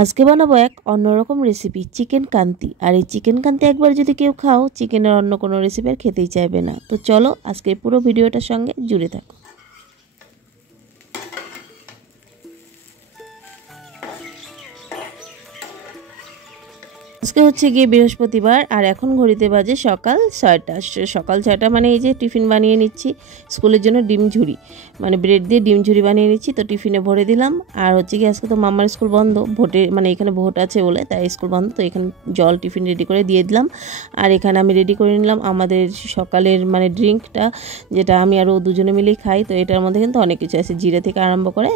আজকে বানাবো এক অন্যরকম রেসিপি চিকেন কান্তি। আর এই চিকেন কান্তি একবার যদি কেউ খাও চিকেনের অন্য কোনো রেসিপি আর খেতেই চাইবে না। তো চলো আজকের পুরো ভিডিওটার সঙ্গে জুড়ে থাকো। আজকে হচ্ছে গিয়ে বৃহস্পতিবার আর এখন ঘড়িতে বাজে সকাল 6টা। সকাল 6টা মানে এই যে টিফিন বানিয়ে নিচ্ছি স্কুলের জন্য, ডিম ঝুড়ি মানে ব্রেড দিয়ে ডিম ঝুড়ি বানিয়ে নিচ্ছি। তো টিফিনে ভরে দিলাম। আর হচ্ছে গিয়ে আজকে তো মামার স্কুল বন্ধ, ভোটে মানে এখানে ভোট আছে বলে তাই স্কুল বন্ধ। তো এখানে জল টিফিন রেডি করে দিয়ে দিলাম। আর এখানে আমি রেডি করে নিলাম আমাদের সকালের মানে ড্রিঙ্কটা, যেটা আমি আরও দুজনে মিলেই খাই। তো এটার মধ্যে কিন্তু অনেক কিছু আছে, জিরে থেকে আরম্ভ করে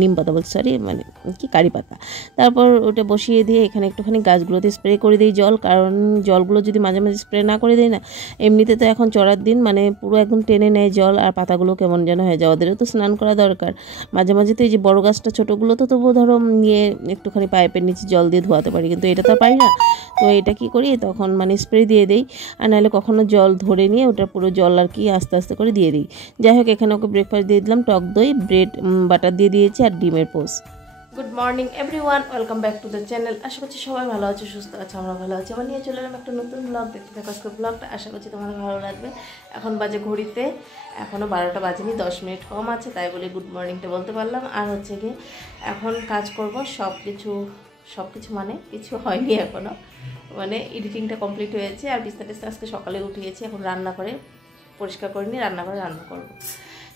নিম পাতা বলছি, সরি মানে কি কারি পাতা। তারপর ওটা বসিয়ে দিয়ে এখানে একটুখানি গাছগুলোতে স্প্রে করে দিই জল, কারণ জলগুলো যদি মাঝে মাঝে স্প্রে না করে দিই না, এমনিতে তো এখন চড়ার দিন মানে পুরো একদম টেনে নেয় জল, আর পাতাগুলো কেমন যেন হয়ে যায়। ওদেরও তো স্নান করা দরকার মাঝে মাঝে। তো এই যে বড় গাছটা ছোটোগুলো তো তবুও ধরো নিয়ে একটুখানি পাইপের নিচে জল দিয়ে ধোয়াতে পারি, কিন্তু এটা তো পারি না। তো এটা কি করি তখন মানে স্প্রে দিয়ে দিই, আর নাহলে কখনো জল ধরে নিয়ে ওটা পুরো জল আর কি আস্তে আস্তে করে দিয়ে দিই। যাই হোক এখানে ওকে ব্রেকফাস্ট দিয়ে দিলাম, টক দই, ব্রেড, বাটার দিয়ে দিয়েছি আর ডিমের পোস্ট। Good morning everyone, welcome back to the channel. আশা করছি সবাই ভালো আছে, সুস্থ আছে, আমরা ভালো আছি। আবার নিয়ে চলে এলাম একটা নতুন ব্লগ। দেখতে থাকো আজকের ব্লগটা, আশা করছি তোমাদের ভালো লাগবে। এখন বাজে ঘড়িতে এখনও 12টা বাজেনি, 10 মিনিট কম আছে, তাই বলে গুড মর্নিংটা বলতে পারলাম। আর হচ্ছে গিয়ে এখন কাজ করব সব কিছু মানে কিছু হয়নি এখনও, মানে এডিটিংটা কমপ্লিট হয়েছে। আর বিছনা আজকে সকালে উঠিয়েছি, এখন রান্না করে পরিষ্কার করে নিয়ে রান্না করবো।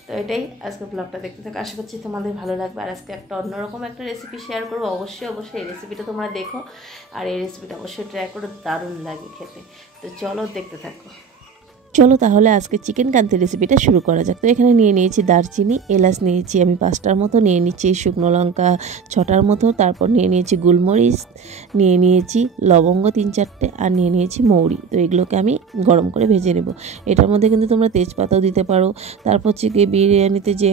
তো এটাই আজকে ব্লগটা দেখতে থাকো, আশা করছি তোমাদের ভালো লাগবে। আর আজকে একটা অন্যরকম একটা রেসিপি শেয়ার করবো, অবশ্যই এই রেসিপিটা তোমরা দেখো, আর এই রেসিপিটা অবশ্যই ট্রাই করো, দারুণ লাগে খেতে। তো চলো দেখতে থাকো। চলো তাহলে আজকে চিকেন কান্তি রেসিপিটা শুরু করা যাক। তো এখানে নিয়ে নিয়েছি দারচিনি, এলাচ নিয়েছি আমি 5টার মতো, নিয়ে নিচ্ছি শুকনো লঙ্কা 6টার মতো, তারপর নিয়ে নিয়েছি গোলমরিচ, নিয়ে নিয়েছি লবঙ্গ 3-4টে, আর নিয়ে নিয়েছি মৌরি। তো এগুলোকে আমি গরম করে ভেজে নেব। এটার মধ্যে কিন্তু তোমরা তেজপাতাও দিতে পারো, তারপর হচ্ছে গিয়ে বিরিয়ানিতে যে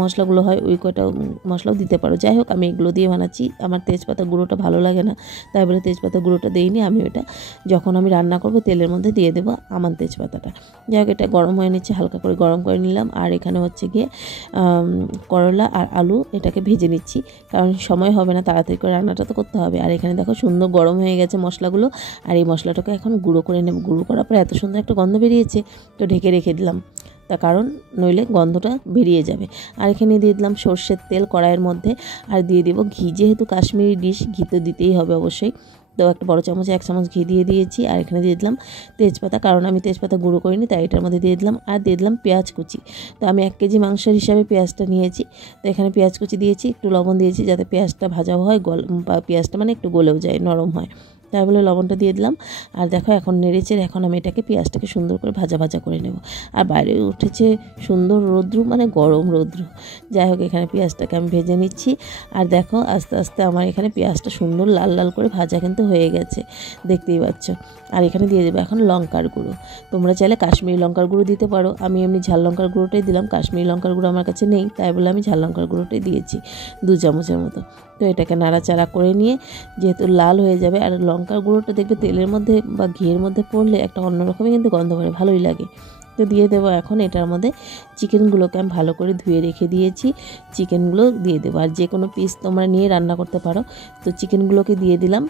মশলাগুলো হয় ওই কটা মশলাও দিতে পারো। যাই হোক আমি এগুলো দিয়ে বানাচ্ছি, আমার তেজপাতা গুঁড়োটা ভালো লাগে না, তাই বলে তেজপাতা গুঁড়োটা দিইনি। আমি ওটা যখন আমি রান্না করবো তেলের মধ্যে দিয়ে দেবো আমার তেজপাতা। যাই হোক এটা গরম হয়ে নিচ্ছে, হালকা করে গরম করে নিলাম। আর এখানে হচ্ছে গিয়ে করলা আর আলু এটাকে ভেজে নিচ্ছি, কারণ সময় হবে না, তাড়াতাড়ি করে রান্নাটা তো করতে হবে। আর এখানে দেখো সুন্দর গরম হয়ে গেছে মশলাগুলো, আর এই মশলাটাকে এখন গুঁড়ো করে নেব। গুঁড়ো করার পর এত সুন্দর একটা গন্ধ বেরিয়েছে, তো ঢেকে রেখে দিলাম, তার কারণ নইলে গন্ধটা বেরিয়ে যাবে। আর এখানে দিয়ে দিলাম সর্ষের তেল কড়াইয়ের মধ্যে, আর দিয়ে দেবো ঘি, যেহেতু কাশ্মীরি ডিশ ঘি তো দিতেই হবে অবশ্যই। তো একটা বড় চামচে 1 চামচ ঘি দিয়ে দিয়েছি। আর এখানে দিয়ে দিলাম তেজপাতা, কারণ আমি তেজপাতা গুঁড়ো করিনি তাই এটার মধ্যে দিয়ে দিলাম। আর দিয়ে দিলাম পেঁয়াজ কুচি। তো আমি 1 কেজি মাংসের হিসাবে পেঁয়াজটা নিয়েছি, তো এখানে পেঁয়াজ কুচি দিয়েছি, একটু লবণ দিয়েছি যাতে পেঁয়াজটা ভাজা হয়, বা পেঁয়াজটা মানে একটু গলেও যায়, নরম হয়, তাই বলে লবণটা দিয়ে দিলাম। আর দেখো এখন নেড়েচেড়ে এখন আমি এটাকে পেঁয়াজটাকে সুন্দর করে ভাজা করে নেব। আর বাইরে উঠেছে সুন্দর রৌদ্র, মানে গরম রৌদ্র। যাই হোক এখানে পেঁয়াজটাকে আমি ভেজে নিচ্ছি। আর দেখো আস্তে আস্তে আমার এখানে পেঁয়াজটা সুন্দর লাল লাল করে ভাজা কিন্তু হয়ে গেছে, দেখতেই পাচ্ছ। আর এখানে দিয়ে দেবো এখন লঙ্কার গুঁড়ো, তোমরা চাইলে কাশ্মীরি লঙ্কার গুঁড়ো দিতে পারো, আমি এমনি ঝাল লঙ্কার গুঁড়োটাই দিলাম, কাশ্মীরি লঙ্কার গুঁড়ো আমার কাছে নেই তাই বলে আমি ঝাল লঙ্কার গুঁড়োটাই দিয়েছি 2 চামচের মতো। তো এটাকে নাড়াচাড়া করে নিয়ে যেহেতু লাল হয়ে যাবে, আর লঙ্কার গুঁড়োটা দেখবে তেলের মধ্যে বা ঘিয়ের মধ্যে পড়লে একটা অন্যরকমই কিন্তু গন্ধ করে, ভালোই লাগে। তো দিয়ে দেবো এখন এটার মধ্যে চিকেনগুলোকে আমি ভালো করে ধুয়ে রেখে দিয়েছি, চিকেনগুলো দিয়ে দেবো। আর যে কোনো পিস তোমরা নিয়ে রান্না করতে পারো। তো চিকেনগুলোকে দিয়ে দিলাম।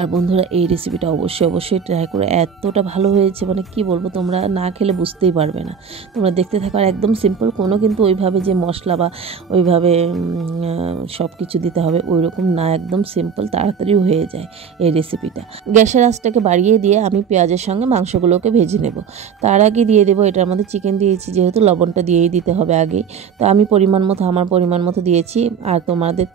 আর বন্ধুরা এই রেসিপিটা অবশ্যই ট্রাই করো, এতটা ভালো হয়েছে মানে কি বলবো, তোমরা না খেলে বুঝতেই পারবে না। তোমরা দেখতে থাকো। আর একদম সিম্পল, কোনো কিন্তু ওইভাবে যে মশলা বা ওইভাবে সব কিছু দিতে হবে ওই রকম না, একদম সিম্পল, তাড়াতাড়ি হয়ে যায় এই রেসিপিটা। গ্যাসের আঁচটাকে বাড়িয়ে দিয়ে আমি পেঁয়াজের সঙ্গে মাংসগুলোকে ভেজে নেব। তার আগে দিয়ে দেবো এটার মধ্যে চিকেন দিয়েছি, যেহেতু লবণটা দিয়েই দিতে হবে আগেই। তো আমি আমার পরিমাণ মতো দিয়েছি, আর তোমাদের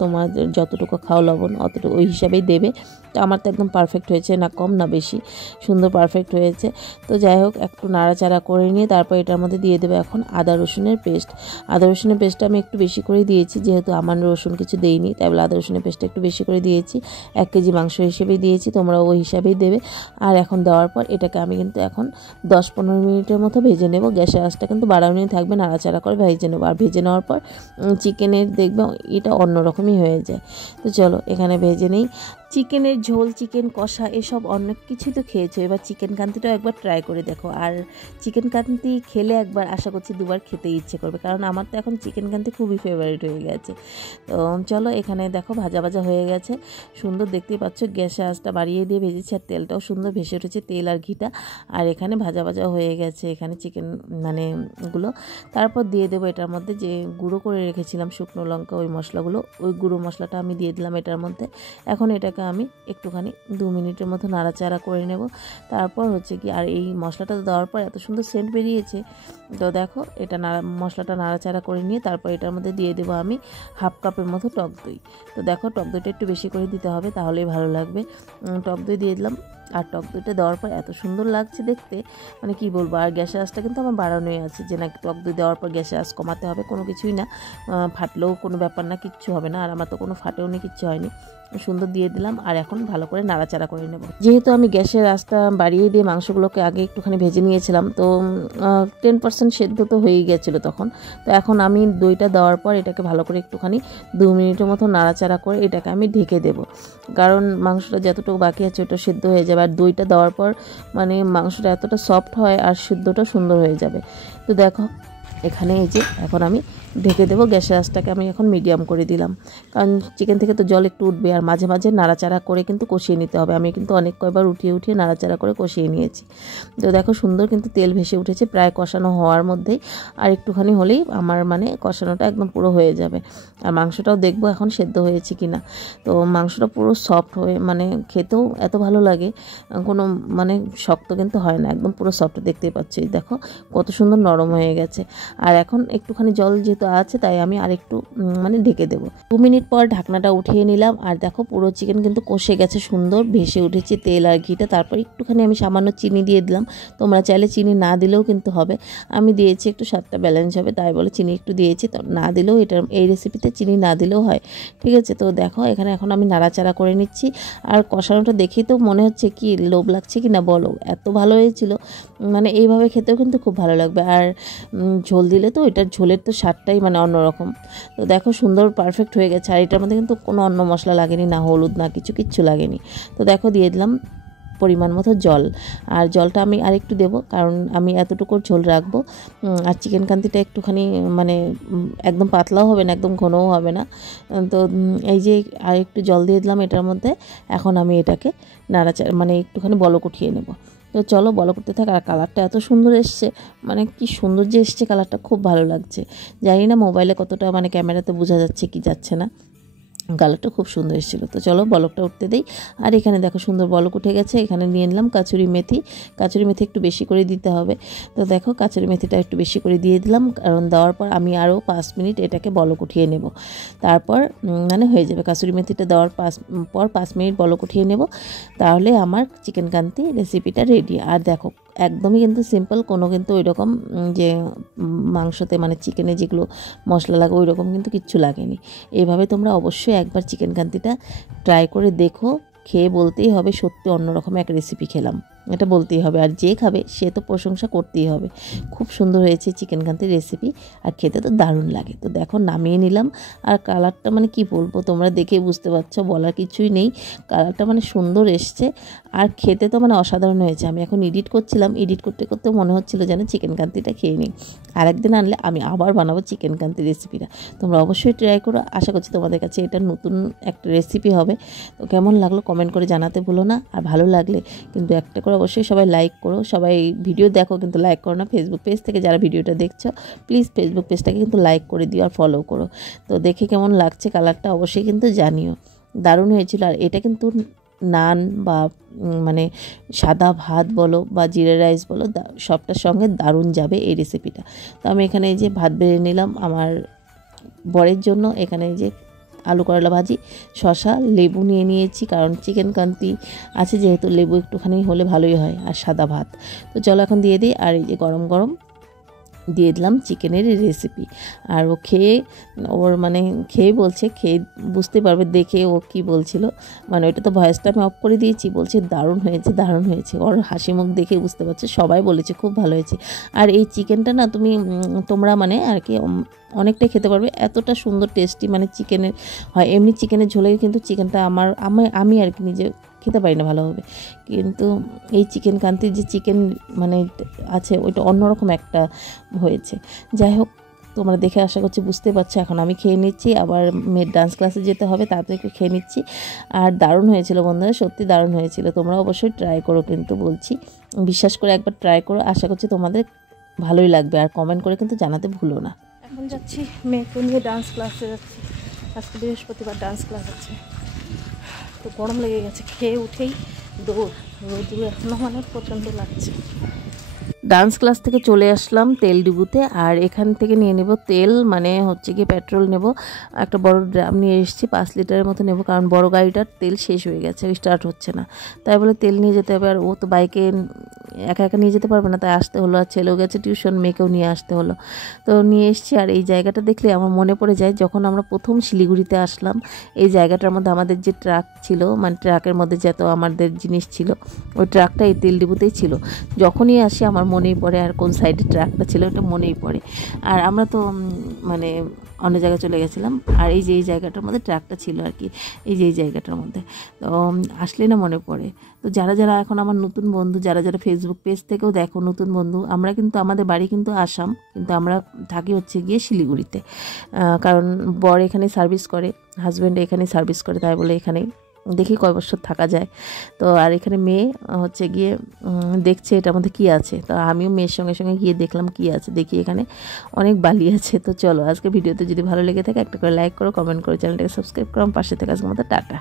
যতটুকু খাও লবণ অতটুকু ওই হিসাবেই দেবে। তো আমার তো একদম পারফেক্ট হয়েছে, না কম না বেশি, সুন্দর পারফেক্ট হয়েছে। তো যাই হোক একটু নাড়াচাড়া করে নিয়ে তারপর এটার মধ্যে দিয়ে দেবো এখন আদা রসুনের পেস্টটা আমি একটু বেশি করে দিয়েছি, যেহেতু আমার রসুন কিছু দেইনি তাই বলে আদা রসুনের পেস্টটা একটু বেশি করে দিয়েছি। 1 কেজি মাংস হিসেবেই দিয়েছি, তোমরা ওই হিসাবেই দেবে। আর এখন দেওয়ার পর এটাকে আমি কিন্তু এখন 10-15 মিনিটের মতো ভেজে নেব। গ্যাসের আঁচটা কিন্তু বাড়ানোই থাকবে, নাড়াচাড়া করে ভেজে নেবো। আর ভেজে নেওয়ার পর চিকেনের দেখবে এটা অন্যরকমই হয়ে যায়। তো চলো এখানে ভেজে নেই। চিকেনের ঝোল, চিকেন কষা এসব অনেক কিছুই তো খেয়েছো, এবার চিকেন কান্তিটাও একবার ট্রাই করে দেখো। আর চিকেন কান্তি খেলে একবার আশা করছি দুবার খেতে ইচ্ছে করবে, কারণ আমার তো এখন চিকেন কান্তি খুবই ফেভারিট হয়ে গেছে। তো চলো, এখানে দেখো ভাজা ভাজা হয়ে গেছে, সুন্দর দেখতেই পাচ্ছ। গ্যাসের আঁচটা বাড়িয়ে দিয়ে ভেজেছি, আর তেলটাও সুন্দর ভেসে উঠেছে, তেল আর ঘিটা। আর এখানে ভাজা ভাজা হয়ে গেছে এখানে চিকেন মানে গুলো। তারপর দিয়ে দেবো এটার মধ্যে যে গুঁড়ো করে রেখেছিলাম শুকনো লঙ্কা, ওই মশলাগুলো, ওই গুঁড়ো মশলাটা আমি দিয়ে দিলাম এটার মধ্যে। এখন এটাকে আমি একটুখানি 2 মিনিটের মতো নাড়াচাড়া করে নেব। তারপর হচ্ছে কি, আর এই মশলাটা দেওয়ার পর এত সুন্দর সেন্ট বেরিয়েছে। তো দেখো, এটা মশলাটা নাড়াচাড়া করে নিয়ে তারপর এটার মধ্যে দিয়ে দেবো আমি 1/2 কাপের মতো টক দই। তো দেখো, টক দইটা একটু বেশি করে দিতে হবে, তাহলেই ভালো লাগবে। টক দই দিয়ে দিলাম। আর টক দইটা দেওয়ার পর এত সুন্দর লাগছে দেখতে, মানে কি বলবো। আর গ্যাসের আঁচটা কিন্তু আমার বাড়ানোই আছে, যে নাকি টক দই দেওয়ার পর গ্যাসের আঁচ কমাতে হবে, কোনো কিছুই না। ফাটলেও কোনো ব্যাপার না, কিচ্ছু হবে না। আর আমার তো কোনো ফাটেও নি, কিচ্ছু হয়নি। সুন্দর দিয়ে দিলাম। আর এখন ভালো করে নাড়াচাড়া করে নেব। যেহেতু আমি গ্যাসের আঁচটা বাড়িয়ে দিয়ে মাংসগুলোকে আগে একটুখানি ভেজে নিয়েছিলাম, তো 10% সেদ্ধ তো হয়েই গেছিলো তখন। তো এখন আমি দইটা দেওয়ার পর এটাকে ভালো করে একটুখানি 2 মিনিটের মতো নাড়াচাড়া করে এটাকে আমি ঢেকে দেব, কারণ মাংসটা যতটুকু বাকি আছে ওটা সেদ্ধ হয়ে যাবে। আর দইটা দেওয়ার পর মানে মাংসটা এতটা সফট হয় আর সেদ্ধটা সুন্দর হয়ে যাবে। তো দেখো, এখানে এই যে এখন আমি ঢেকে দেবো। গ্যাসের আঁচটাকে আমি এখন মিডিয়াম করে দিলাম, কারণ চিকেন থেকে তো জল একটু উঠবে, আর মাঝে মাঝে নাড়াচাড়া করে কিন্তু কষিয়ে নিতে হবে। আমি কিন্তু অনেক কয়বার উঠিয়ে উঠিয়ে নাড়াচাড়া করে কষিয়ে নিয়েছি। তো দেখো, সুন্দর কিন্তু তেল ভেসে উঠেছে প্রায় কষানো হওয়ার মধ্যেই। আর একটুখানি হলেই আমার মানে কষানোটা একদম পুরো হয়ে যাবে। আর মাংসটাও দেখবো এখন সেদ্ধ হয়েছে কি না। তো মাংসটা পুরো সফট হয়ে মানে খেতেও এত ভালো লাগে, কোনো মানে শক্ত কিন্তু হয় না, একদম পুরো সফট দেখতেই পাচ্ছি। দেখো কত সুন্দর নরম হয়ে গেছে। আর এখন একটুখানি জল যেহেতু আছে, তাই আমি আরেকটু মানে ঢেকে দেবো। 2 মিনিট পর ঢাকনাটা উঠিয়ে নিলাম। আর দেখো, পুরো চিকেন কিন্তু কষে গেছে, সুন্দর ভেসে উঠেছে তেল আর ঘিটা। তারপর একটুখানি আমি সামান্য চিনি দিয়ে দিলাম। তোমরা চাইলে চিনি না দিলেও কিন্তু হবে, আমি দিয়েছি একটু স্বাদটা ব্যালেন্স হবে তাই বলে চিনি একটু দিয়েছি। তো না দিলেও, এই রেসিপিতে চিনি না দিলেও হয়, ঠিক আছে। তো দেখো, এখানে এখন আমি নাড়াচাড়া করে নিচ্ছি। আর কষানোটা দেখেই তো মনে হচ্ছে কি লোভ লাগছে কি না বলো, এত ভালো হয়েছিল। মানে এইভাবে খেতেও কিন্তু খুব ভালো লাগবে। আর ঝোল দিলে তো এটার ঝোলের তো স্বাদটাই মানে অন্যরকম। তো দেখো, সুন্দর পারফেক্ট হয়ে গেছে। আর এটার মধ্যে কিন্তু কোনো অন্য মশলা লাগেনি, না হলুদ না কিচ্ছু লাগেনি। তো দেখো, দিয়ে দিলাম পরিমাণ মতো জল। আর জলটা আমি আরেকটু দেবো, কারণ আমি এতটুকু ঝোল রাখবো। আর চিকেন কান্তিটা একটুখানি মানে একদম পাতলাও হবে না, একদম ঘনও হবে না। তো এই যে আরেকটু জল দিয়ে দিলাম এটার মধ্যে। এখন আমি এটাকে নাড়াচাড়া মানে একটুখানি বলক উঠিয়ে নেব। তো চলো, বলক উঠতে থাক। আর কালারটা এত সুন্দর এসছে, মানে কি সুন্দর যে এসছে কালারটা, খুব ভালো লাগছে। জানি না মোবাইলে কতটা মানে ক্যামেরাতে বোঝা যাচ্ছে কি যাচ্ছে না, কালারটা খুব সুন্দর এসেছিলো। তো চলো, বলকটা উঠতে দেই। আর এখানে দেখো সুন্দর বলক উঠে গেছে। এখানে নিয়ে নিলাম কাচুরি মেথি। কাচুরি মেথি একটু বেশি করে দিতে হবে। তো দেখো, কাচুরি মেথিটা একটু বেশি করে দিয়ে দিলাম, কারণ দেওয়ার পর আমি আরও 5 মিনিট এটাকে বলক উঠিয়ে নেব। তারপর মানে হয়ে যাবে। কাচুরি মেথিটা দেওয়ার 5 মিনিট বলক উঠিয়ে নেব, তাহলে আমার চিকেন কান্তি রেসিপিটা রেডি। আর দেখো, একদমই কিন্তু সিম্পল, কোনো কিন্তু ওই রকম যে মাংসতে মানে চিকেনে যেগুলো মশলা লাগে ওই রকম কিন্তু কিচ্ছু লাগেনি। এইভাবে তোমরা অবশ্যই একবার চিকেন কান্তিটা ট্রাই করে দেখো, খেয়ে বলতেই হবে সত্যি অন্যরকম এক রেসিপি খেলাম, এটা বলতেই হবে। আর যে খাবে সে তো প্রশংসা করতেই হবে। খুব সুন্দর হয়েছে চিকেন কান্তির রেসিপি, আর খেতে তো দারুণ লাগে। তো দেখো, নামিয়ে নিলাম। আর কালারটা মানে কি বলবো, তোমরা দেখে বুঝতে পারছো, বলার কিছুই নেই। কালারটা মানে সুন্দর এসছে, আর খেতে তো মানে অসাধারণ হয়েছে। আমি এখন এডিট করছিলাম, এডিট করতে করতে মনে হচ্ছিলো যেন চিকেন কান্তিটা খেয়ে নিই। আর একদিন আনলে আমি আবার বানাবো চিকেন কান্তি রেসিপিটা। তোমরা অবশ্যই ট্রাই করো, আশা করছি তোমাদের কাছে এটা নতুন একটা রেসিপি হবে। তো কেমন লাগলো কমেন্ট করে জানাতে ভুলো না। আর ভালো লাগলে কিন্তু একটা করে অবশ্যই সবাই লাইক করো। সবাই ভিডিও দেখো কিন্তু লাইক করো না। ফেসবুক পেজ থেকে যারা ভিডিওটা দেখছো, প্লিজ ফেসবুক পেজটাকে কিন্তু লাইক করে দিও আর ফলো করো। তো দেখে কেমন লাগছে কালারটা অবশ্যই কিন্তু জানিও। দারুণ হয়েছিল। আর এটা কিন্তু নান বা মানে সাদা ভাত বলো বা জিরা রাইস বলো, সবটার সঙ্গে দারুণ যাবে এই রেসিপিটা। তো আমি এখানে এই যে ভাত বেড়ে নিলাম আমার বরের জন্য। এখানে এই যে আলু করলা ভাজি, শসা, লেবু নিয়ে নিয়েছি, কারণ চিকেন কান্তি আছে যেহেতু লেবু একটুখানি হলে ভালোই হয়। আর সাদা ভাত। তো চলো এখন দিয়ে দিই। আর এই যে গরম গরম দিয়ে দিলাম চিকেনের রেসিপি। আর ও খেয়ে ওর মানে খেয়ে বলছে, খেয়ে বুঝতে পারবে দেখে ও কি বলছিল, মানে ওইটা তো ভয়েসটা আমি অফ করে দিয়েছি, বলছে দারুণ হয়েছে দারুণ হয়েছে। ওর হাসি মুখ দেখে বুঝতে পারছে, সবাই বলেছে খুব ভালো হয়েছে। আর এই চিকেনটা না তোমরা মানে আর কি অনেকটাই খেতে পারবে, এতটা সুন্দর টেস্টি মানে চিকেনের হয়। এমনি চিকেনের ঝোলে কিন্তু চিকেনটা আমি আর কি নিজে খেতে পারি না ভালোভাবে, কিন্তু এই চিকেন কান্তির যে চিকেন মানে আছে ওইটা অন্যরকম একটা হয়েছে। যাই হোক, তোমরা দেখে আশা করছি বুঝতে পারছো। এখন আমি খেয়ে নিচ্ছি, আবার মেয়ের ডান্স ক্লাসে যেতে হবে, তাড়াতাড়ি একটু খেয়ে নিচ্ছি। আর দারুণ হয়েছিল বন্ধুরা, সত্যি দারুণ হয়েছিল। তোমরা অবশ্যই ট্রাই করো, কিন্তু বলছি বিশ্বাস করে একবার ট্রাই করো, আশা করছি তোমাদের ভালোই লাগবে। আর কমেন্ট করে কিন্তু জানাতে ভুলো না। এখন যাচ্ছি মেয়েকে নিয়ে ডান্স ক্লাসে যাচ্ছি, আজকে বৃহস্পতিবার ডান্স ক্লাস আছে। তো গরম লেগে গেছে, খেয়ে উঠেই দৌড়, রোদ্দুর এখনও মানে প্রচণ্ড লাগছে। ডান্স ক্লাস থেকে চলে আসলাম তেল ডিবুতে, আর এখান থেকে নিয়ে নেব তেল, মানে হচ্ছে কি পেট্রোল নেব। একটা বড় ড্রাম নিয়ে এসেছি, 5 লিটারের মতো নেব, কারণ বড় গাড়িটার তেল শেষ হয়ে গেছে, স্টার্ট হচ্ছে না, তাই বলে তেল নিয়ে যেতে হবে। আর ও তো বাইকে একা একা নিয়ে যেতে পারবে না, তাই আসতে হলো। আর ছেলেও গেছে টিউশন, মেয়েকেও নিয়ে আসতে হলো, তো নিয়ে এসেছি। আর এই জায়গাটা দেখলে আমার মনে পড়ে যায় যখন আমরা প্রথম শিলিগুড়িতে আসলাম, এই জায়গাটার মধ্যে আমাদের যে ট্রাক ছিল, মানে ট্রাকের মধ্যে যত আমাদের জিনিস ছিল, ওই ট্রাকটা এই তেল ডিবুতেই ছিল। যখনই আসি আমার মনেই পড়ে, আর কোন সাইডে ট্রাকটা ছিল ওটা মনেই পড়ে। আর আমরা তো মানে অন্য জায়গায় চলে গেছিলাম, আর এই যে এই জায়গাটার মধ্যে ট্রাকটা ছিল আর কি, এই যে এই জায়গাটার মধ্যে। তো আসলে না মনে পড়ে। তো যারা যারা এখন আমার নতুন বন্ধু, যারা যারা ফেসবুক পেজ থেকেও দেখো নতুন বন্ধু, আমরা কিন্তু আমাদের বাড়ি কিন্তু আসাম, কিন্তু আমরা থাকি হচ্ছে গিয়ে শিলিগুড়িতে, কারণ বর এখানে সার্ভিস করে, হাজব্যান্ড এখানে সার্ভিস করে, তাই বলে এখানেই দেখি কয় বছর থাকা যায়। তো আর এখানে মেয়ে হচ্ছে গিয়ে দেখছে এটার মধ্যে কী আছে, তো আমিও মেয়ের সঙ্গে সঙ্গে গিয়ে দেখলাম কী আছে, দেখি এখানে অনেক বালি আছে। তো চলো, আজকে ভিডিওতে যদি ভালো লেগে থাকে একটা করে লাইক করো, কমেন্ট করো, চ্যানেলটাকে সাবস্ক্রাইব করো, পাশে থেকে আজকের মতো টাটা।